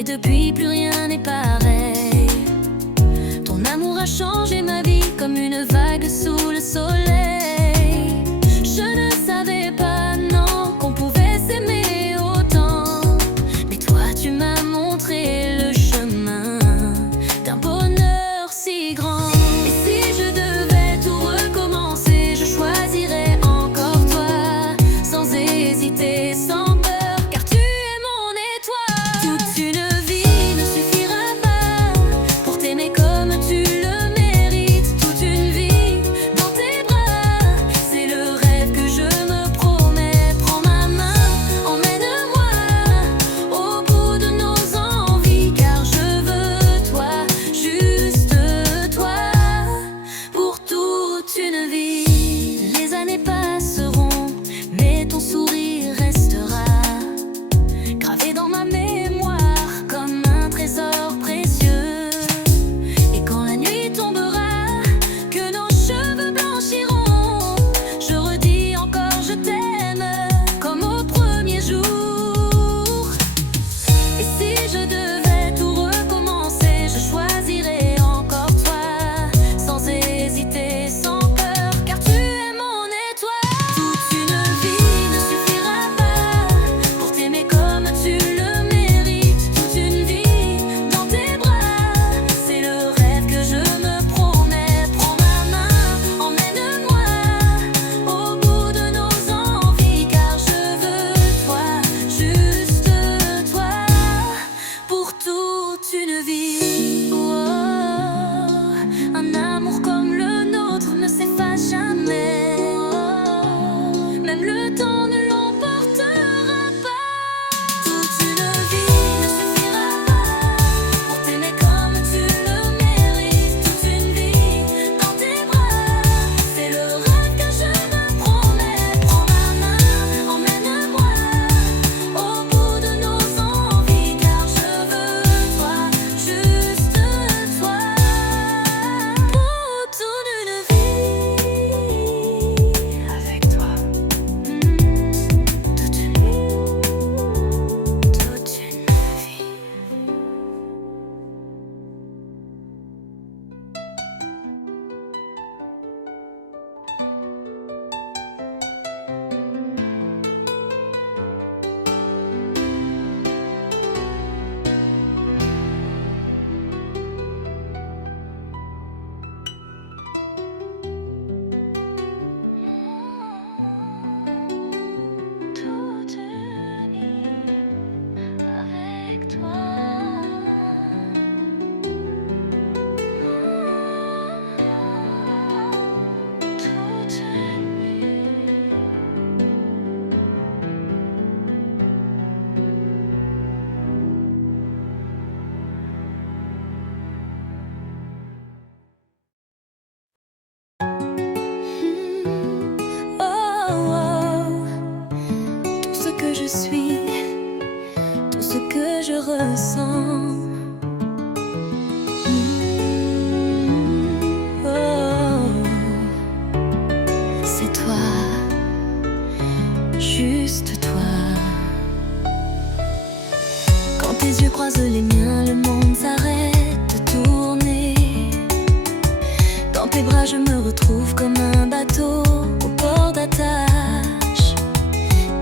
Et depuis plus rien n'est pareil. Ton amour a changé ma vie comme une vague sous le soleil. Je ne savais pas, non, qu'on pouvait s'aimer autant. Mais toi tu m'as montré le chemin d'un bonheur si grand. Et si je devais tout recommencer, je choisirais encore toi, sans hésiter, sans peur, car tu es mon étoile. Toute une vie ne suffira pas pour t'aimer comme tu le mérites. Toute une vie dans tes bras, c'est le rêve que je me promets. Prends ma main, emmène-moi au bout de nos envies, car je veux toi, juste toi, pour toute une vie. Les années passeront, mais ton sourire restera gravé dans ma mémoire comme un trésor précieux. Et quand la nuit tombera, que nos cheveux blanchiront, je redis encore je t'aime comme au premier jour. Et si je devais tout recommencer, je choisirais encore toi, sans hésiter, sans peur, car tu es mon étoile. Toute une vie ne suffira pas pour t'aimer comme tu le mérites. Toute une vie dans tes bras, c'est le rêve que je me promets. Prends ma main, emmène-moi au bout de nos envies, car je veux toi, juste toi, pour toute une vie. Oh, un amour comme le nôtre ne s'efface jamais. Même le temps ne l'emportera pas. Toute une vie ne suffira pas pour t'aimer comme tu le mérites. Toute une vie dans tes bras, c'est le rêve que je me promets. Prends ma main, emmène-moi au bout de nos envies, car je veux toi, juste toi, pour toute une vie. Avec toi, toute une vie, toute une vie. Toute une vie avec toi. Toute une vie. Oh, oh, tout ce que je suis, tout ce que je ressens. Oh, c'est toi, juste toi. Quand tes yeux croisent les miens, le monde s'arrête de tourner. Dans tes bras, je me retrouve comme un bateau au port d'attache.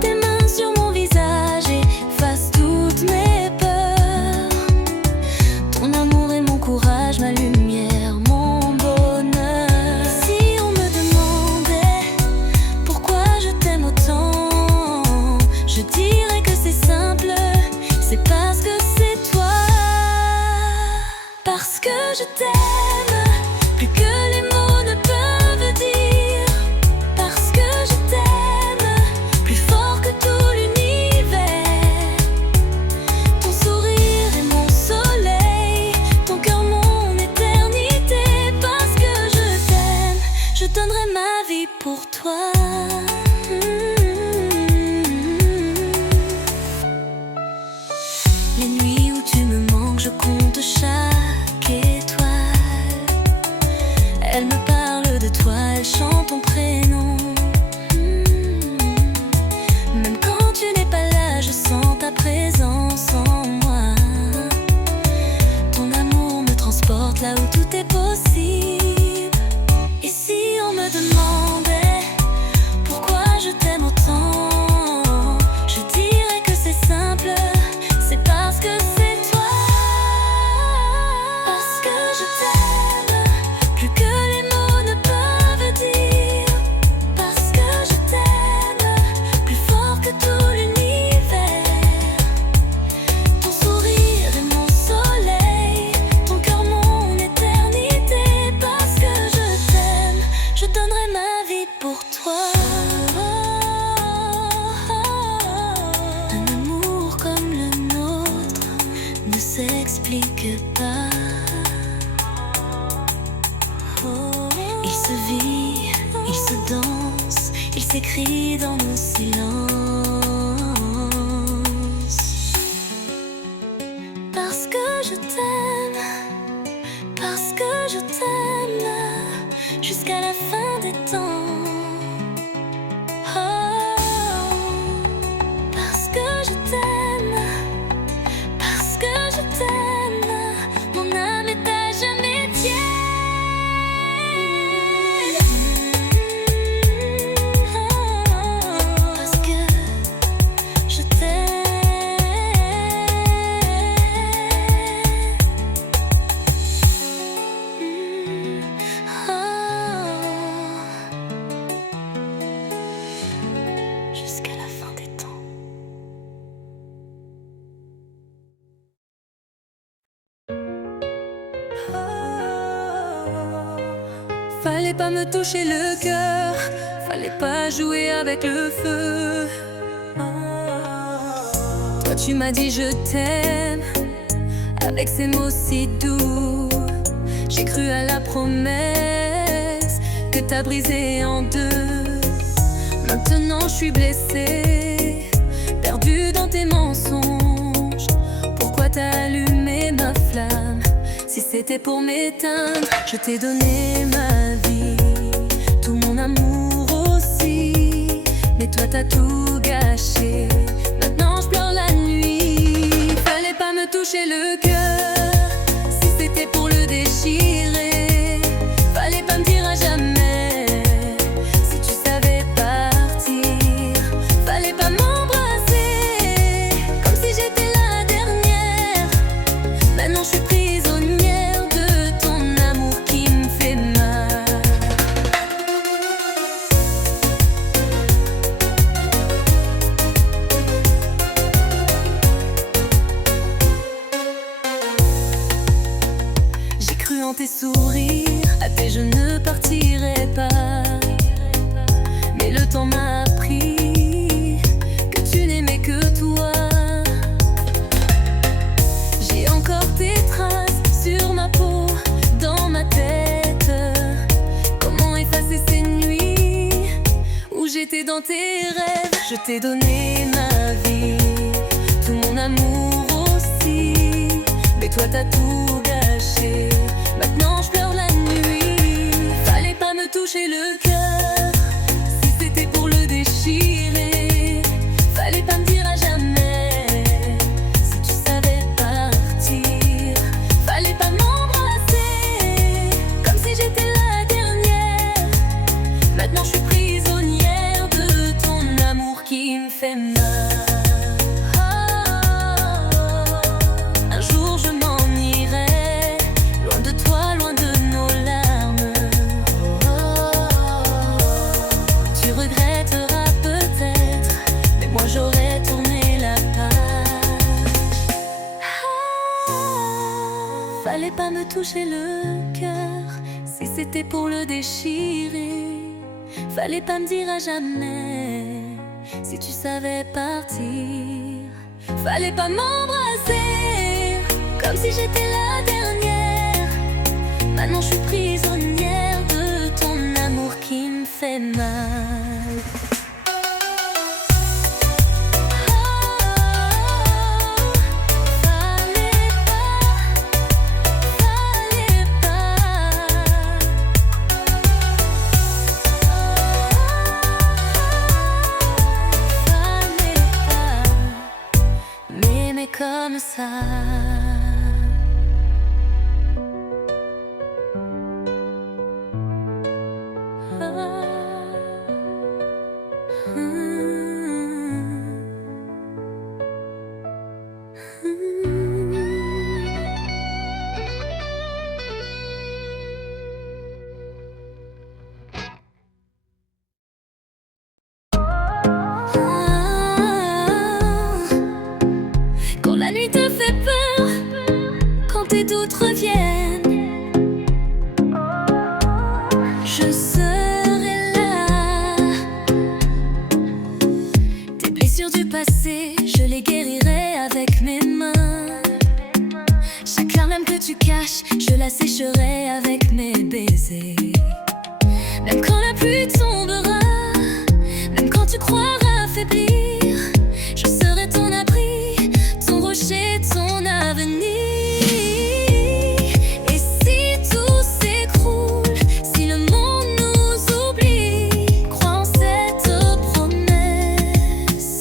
Tes mains sur mon visage effacent toutes mes peurs. Ton amour est mon courage, ma lumière, mon bonheur. Si on me demandait pourquoi je t'aime autant, je dirais que c'est simple, c'est parce que c'est toi. Parce que je t'aime plus que les mots ne peuvent dire. Parce que je t'aime plus fort que tout l'univers. Ton sourire est mon soleil, ton cœur mon éternité. Parce que je t'aime, je donnerai ma vie pour toi. Les nuits où tu me manques, je compte chaque étoile. quelque part. Il se vit, il se danse, il s'écrit dans nos silences. Parce que je t'aime, parce que je t'aime, jusqu'à la fin des temps. Parce que je t'aime, parce que je t'aime, mon âme est à jamais tienne. Parce que je t'aime. Jusqu'à la fin des temps. Fallait pas me toucher le cœur, fallait pas jouer avec le feu. Toi tu m'as dit je t'aime, avec ces mots si doux. J'ai cru à la promesse que t'as brisée en deux. Maintenant je suis blessée, perdue dans tes mensonges. Pourquoi t'as allumé ma flamme? Si c'était pour m'éteindre, je t'ai donné ma vie, tout mon amour aussi. Mais toi t'as tout gâché, maintenant je pleure la nuit. Fallait pas me toucher le cœur, si c'était pour le déchirer. Fallait pas me dire à jamais, si tu savais partir. Fallait pas m'embrasser, comme si j'étais la dernière. Maintenant je suis prisonnière de ton amour qui me fait mal. J'ai cru en tes sourires, à tes je ne partirai pas. Mais le temps m'a appris que tu n'aimais que toi. J'ai encore tes traces sur ma peau, dans ma tête. Comment effacer ces nuits où j'étais dans tes rêves? Je t'ai donné ma vie, tout mon amour aussi. Mais toi t'as tout gâché, maintenant je pleure la nuit. Fallait pas me toucher le cœur, si c'était pour le déchirer. Fallait pas me dire à jamais, si tu savais partir. Fallait pas m'embrasser, comme si j'étais la dernière. Maintenant je suis prisonnière de ton amour qui me fait mal. Un jour je m'en irai, loin de toi, loin de nos larmes. Tu regretteras peut-être, mais moi j'aurais tourné la page. Fallait pas me toucher le cœur, si c'était pour le déchirer. Fallait pas me dire à jamais, si tu savais partir. Fallait pas m'embrasser, comme si j'étais la dernière. Maintenant je suis prisonnière de ton amour qui me fait mal. Fallait pas m'aimer comme ça. Quand la nuit te fait peur, quand tes doutes reviennent, je serai là. Tes blessures du passé, je les guérirai avec mes mains. Chaque larme flamme que tu caches, je la sécherai avec mes baisers. Même quand la pluie tombera, même quand tu croiras faiblir, je serai ton abri, ton rocher, ton avenir. Et si tout s'écroule, si le monde nous oublie, crois en cette promesse,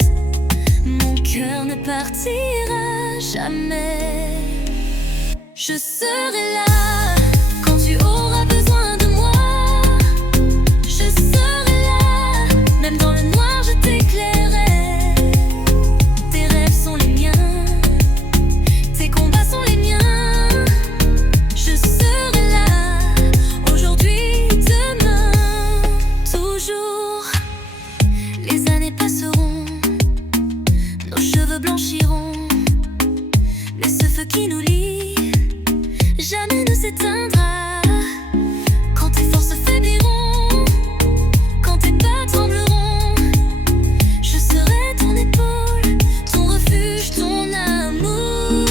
mon cœur ne partira jamais. Je serai là quand tu auras besoin de moi. Je serai là, même dans le noir je t'éclairerai. Tes rêves sont les miens, tes combats sont les miens. Je serai là, aujourd'hui, demain, toujours. Les années passeront, nos cheveux blanchiront, mais ce feu qui nous lie jamais ne s'éteindra. Quand tes forces faibliront, quand tes pas trembleront, je serai ton épaule, ton refuge, ton amour.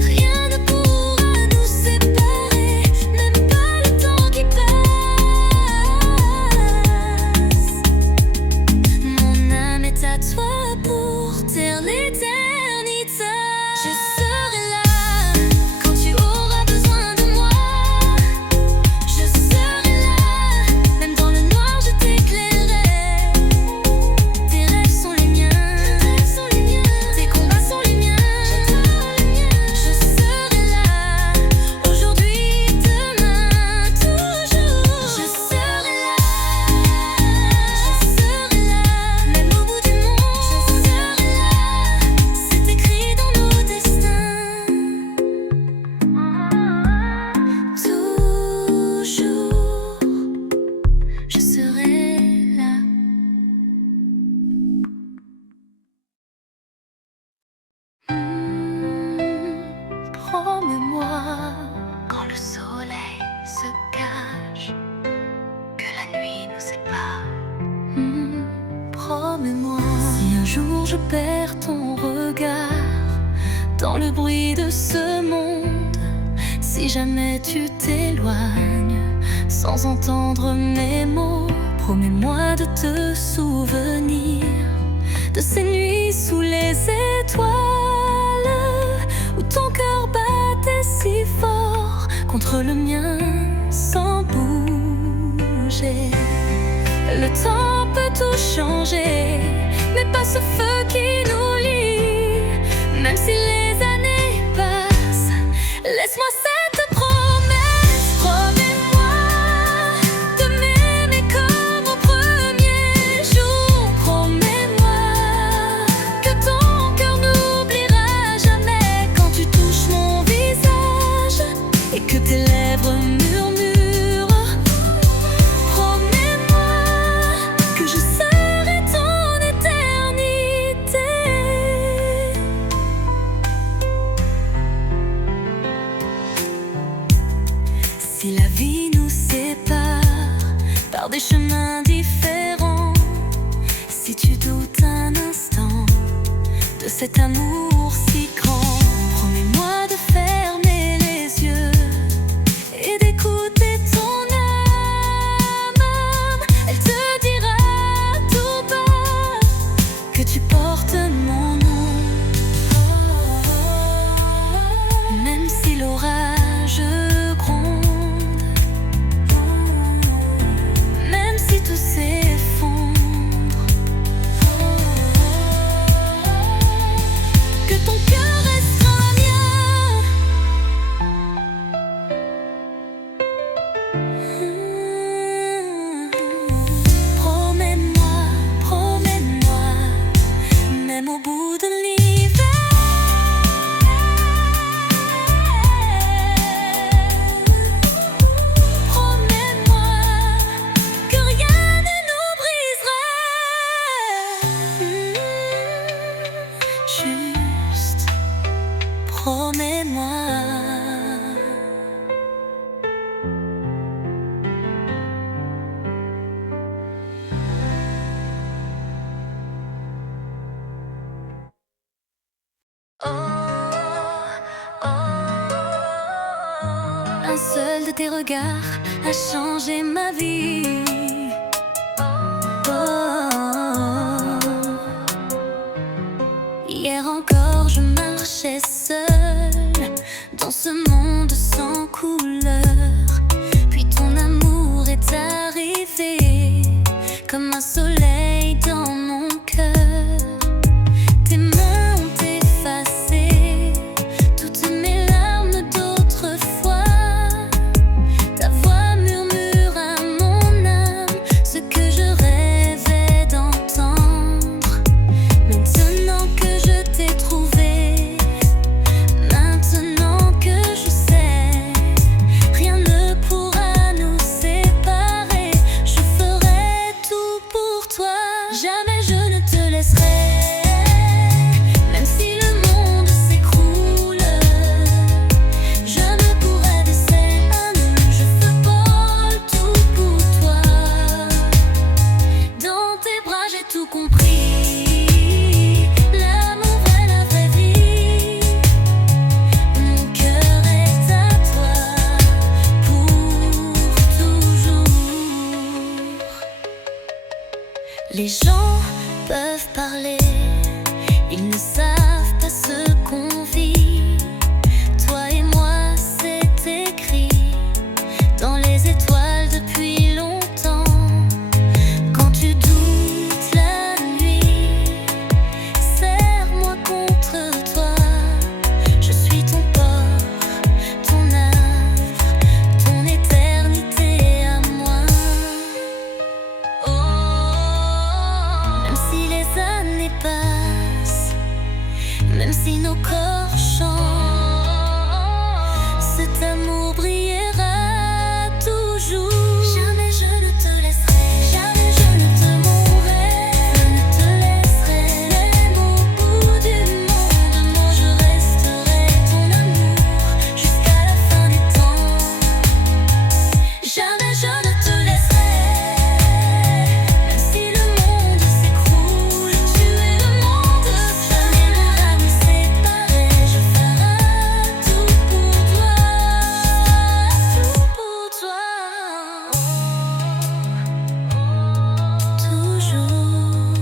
Rien ne pourra nous séparer, même pas le temps qui passe. Mon âme est à toi pour taire l'éternité. Je serai là quand tu auras besoin de moi. Je serai là, même dans le noir je t'éclairerai. Tes rêves sont les miens, tes combats sont les miens. Je serai là, aujourd'hui, demain, toujours. Je serai là, même au bout du monde. Je serai là, c'est écrit dans nos destins. Toujours, je serai là. Promets-moi, quand le soleil se cache, que la nuit nous sépare. Promets-moi, si un jour je perds ton regard dans le bruit de ce monde, si jamais tu t'éloignes sans entendre mes mots, promets-moi de te souvenir de ces nuits sous les étoiles, où ton cœur battait si fort contre le mien sans bouger. Le temps peut tout changer, mais pas ce feu qui nous lie. Même si les années passent, laisse-moi cette promesse. Promets-moi de m'aimer comme au premier jour. Promets-moi que ton cœur n'oubliera jamais quand tu touches mon visage et que tes lèvres murmurent. Promets-moi que je serai ton éternité. Si la vie nous sépare par des chemins différents, si tu doutes un instant de cet amour si grand, promets-moi de fermer les yeux et d'écouter ton âme. Elle te dira tout bas que tu portes mon nom. Même si l'orage gronde, même si tout s'effondre, que ton cœur restera mien. Promets-moi, promets-moi, même au bout de l'hiver. Promets-moi que rien ne nous brisera. Juste promets-moi. Oh, oh. Un seul de tes regards a changé ma vie. Oh. Hier encore je marchais seule dans ce monde sans couleur. Puis ton amour est arrivé comme un soleil dans mon cœur. Tes mains ont effacé toutes mes larmes d'autrefois. Ta voix murmure à mon âme ce que je rêvais d'entendre. Maintenant que je t'ai trouvé, maintenant que je sais, rien ne pourra nous séparer. Je ferai tout pour toi, jamais je ne te laisserai. Même si le monde s'écroule, je ne pourrai descendre. Je ferai tout pour toi. Dans tes bras j'ai tout compris. L'amour est la vraie vie. Mon cœur est à toi pour toujours. Les gens peuvent parler, ils ne savent pas ce qu'on vit. Toi et moi, c'est écrit dans les étoiles depuis longtemps. Quand tu doutes la nuit, serre-moi contre toi. Je suis ton port, ton âme, ton éternité à moi. Même si les années passent, même si nos corps changent, cet amour brillera toujours. Jamais je ne te laisserai, jamais je ne te mourrai. Je ne te laisserai, même au bout du monde. Moi je resterai ton amour jusqu'à la fin du temps. Jamais je ne te laisserai. Même si le monde s'écroule, tu es le monde. Jamais ne pourra nous séparer. Je ferai tout pour toi, tout pour toi. Toujours,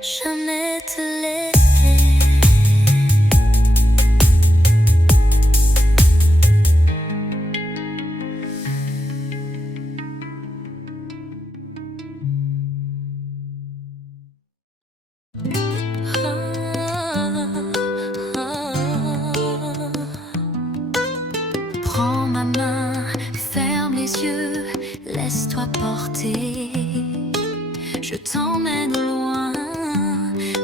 jamais te laisser. Prends ma main, ferme les yeux, laisse-toi porter. Je t'emmène au loin,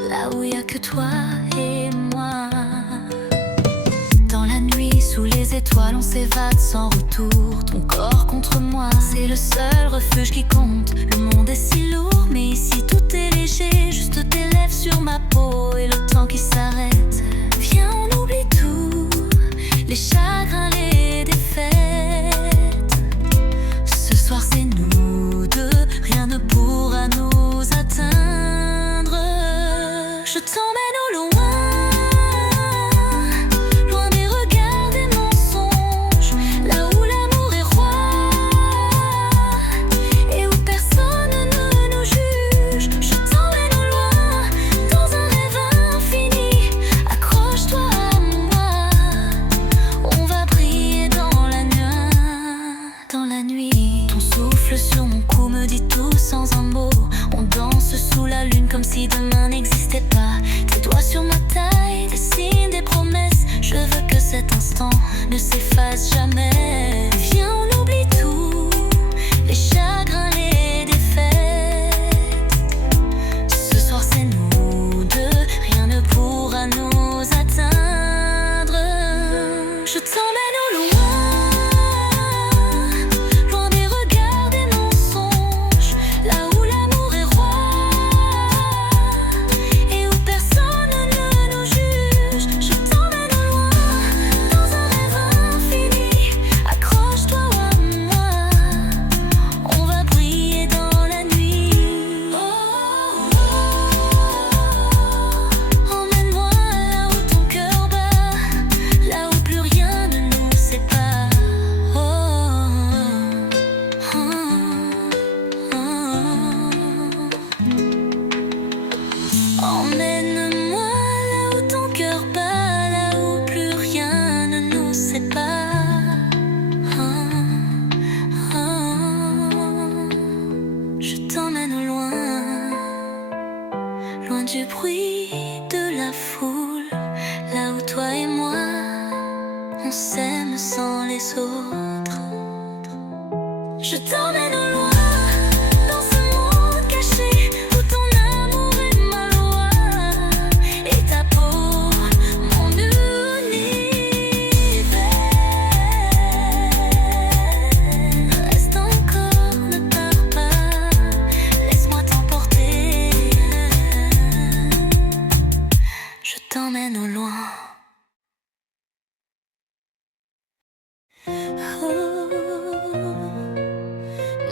là où y a que toi et moi. Dans la nuit, sous les étoiles, on s'évade sans retour. Ton corps contre moi, c'est le seul refuge qui compte. Le monde est si lourd, mais ici tout est léger. Juste tes lèvres sur ma peau et le temps qui s'arrête. Viens, on oublie tout, les chagrins, les défaites. Ce soir c'est nous deux, rien ne pourra nous atteindre. Je t'emmène au loin, loin des regards, des mensonges, là où l'amour est roi et où personne ne nous juge. Je t'emmène au loin, dans un rêve infini, on s'aime sans les autres. Je t'emmène au loin, dans ce monde caché, où ton amour est ma loi, et ta peau, mon univers. Reste encore, ne pars pas, laisse-moi t'emporter. Je t'emmène au loin.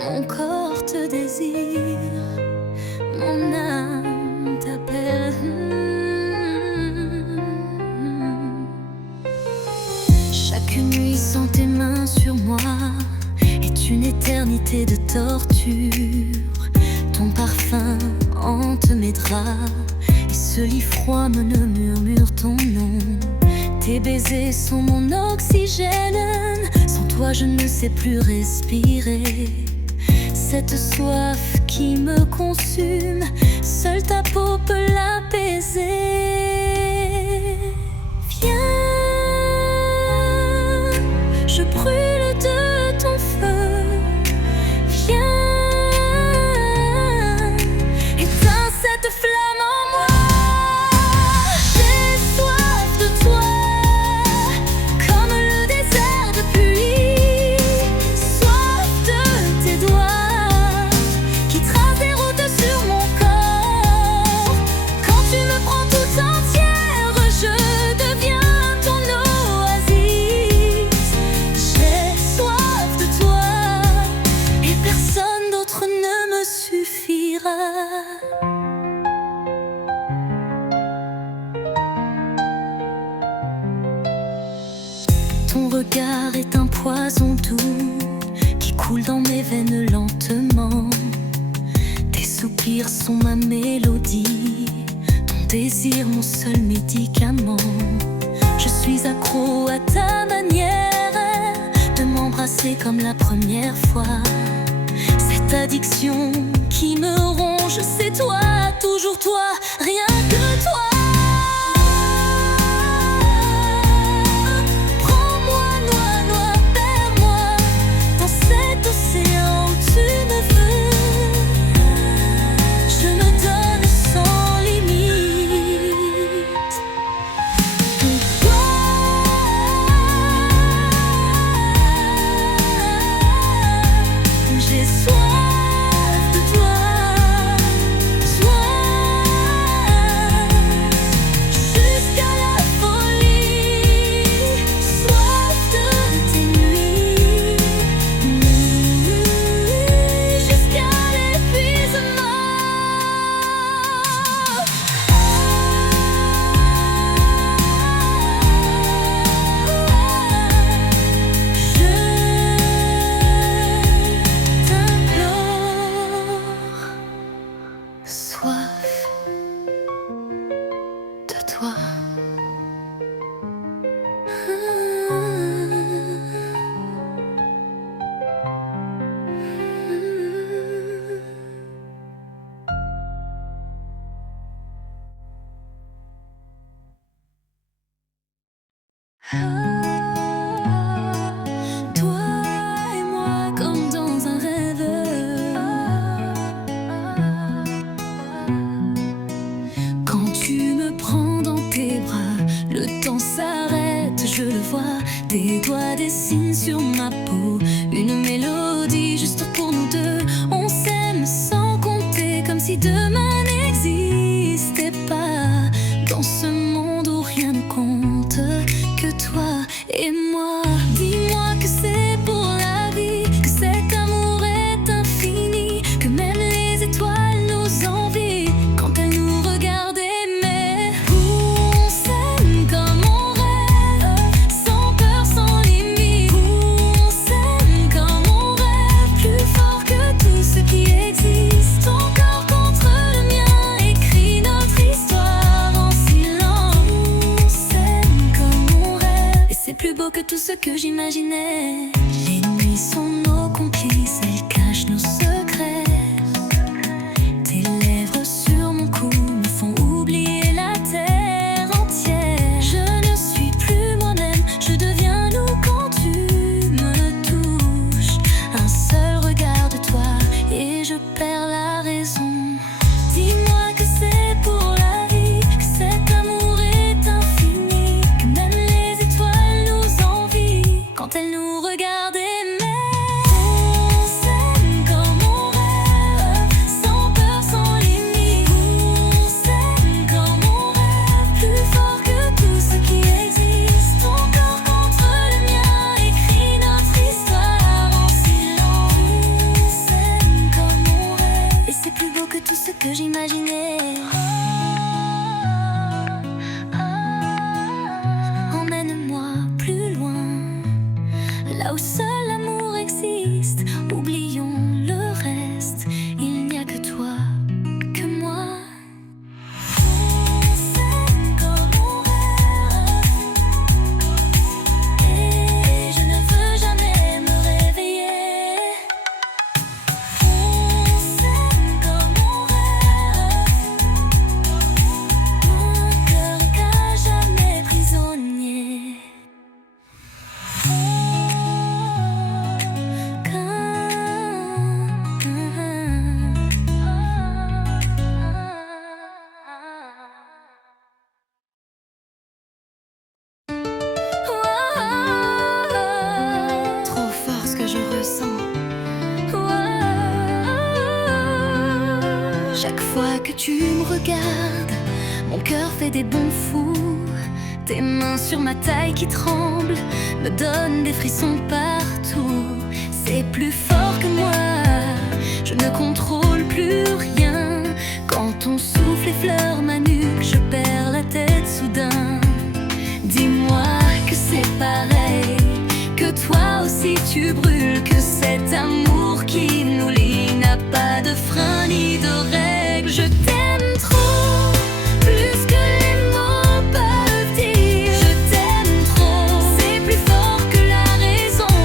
Mon corps te désire, mon âme t'appelle. Chaque nuit sans tes mains sur moi est une éternité de torture. Ton parfum hante mes draps, et ce lit froid me murmure ton nom. Tes baisers sont mon oxygène, sans toi je ne sais plus respirer. Cette soif qui me consume, seule ta peau peut l'apaiser. Viens, je brûle de ton feu. Viens, éteins cette flamme en moi. J'ai soif de toi, comme le désert de pluie. Soif de tes doigts qui tracent des routes sur mon corps. Quand tu me prends tout entière, je deviens ton oasis. J'ai soif de toi, et personne d'autre ne me suffira. Ton regard est un poison doux qui coule dans mes veines lentement. Tes soupirs sont ma mélodie, ton désir mon seul médicament. Je suis accro à ta manière de m'embrasser comme la première fois. Cette addiction qui me ronge, c'est toi, toujours toi, rien que toi. Prends-moi, noie, noie, perds-moi dans cet océan où tu me veux. Je me donne sans limite. J'ai soif de toi, soif jusqu'à la folie, soif de tes nuits, jusqu'à l'épuisement. Soif de toi. Toi et moi comme dans un rêve. Quand tu me prends dans tes bras, le temps s'arrête, je le vois. Tes doigts dessinent sur ma peau une mélodie juste pour nous deux. On s'aime sans compter, comme si demain n'existait pas. Dans ce monde où rien ne compte que toi et moi. Dis-moi que c'est pour la vie, que cet amour est infini, que même les étoiles nous envient quand elles nous regardent aimer. On s'aime comme on rêve, sans peur, sans limite. On s'aime comme on rêve, plus fort que tout ce qui existe. Ton corps contre le mien écrit notre histoire en silence. On s'aime comme on rêve, et c'est plus beau que tout ce que j'imaginais. Les nuits sont nos complices, elles cachent nos secrets. Tes lèvres sur mon cou me font oublier la terre entière. Je ne suis plus moi-même, je deviens que tu me regardes, mon cœur fait des bonds fous. Tes mains sur ma taille qui tremblent me donnent des frissons partout. C'est plus fort que moi, je ne contrôle plus rien. Quand ton souffle effleure ma nuque, je perds la tête soudain. Dis-moi que c'est pareil, que toi aussi tu brûles, que cet amour qui nous lie n'a pas de frein ni de règles. Je t'aime trop, plus que les mots peuvent dire. Je t'aime trop, c'est plus fort que la raison.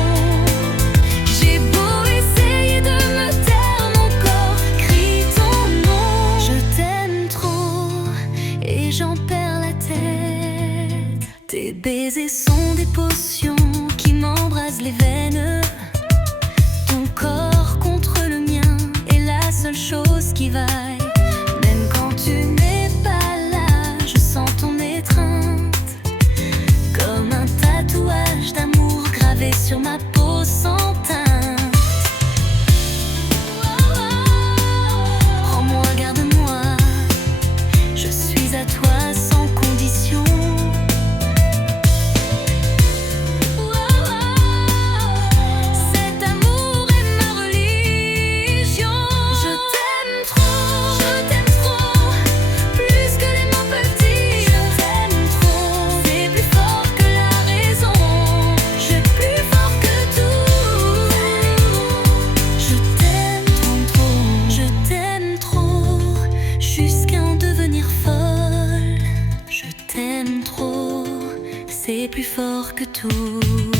J'ai beau essayer de me taire, mon corps crie ton nom. Je t'aime trop et j'en perds la tête. Tes baisers sont des potions qui m'embrasent les veines. Ton corps contre le mien est la seule chose qui vaille. Même quand tu n'es pas là, je sens ton étreinte, comme un tatouage d'amour gravé sur ma peau sans teinte. Prends-moi, garde-moi, je suis à toi sans condition. C'est plus fort que tout.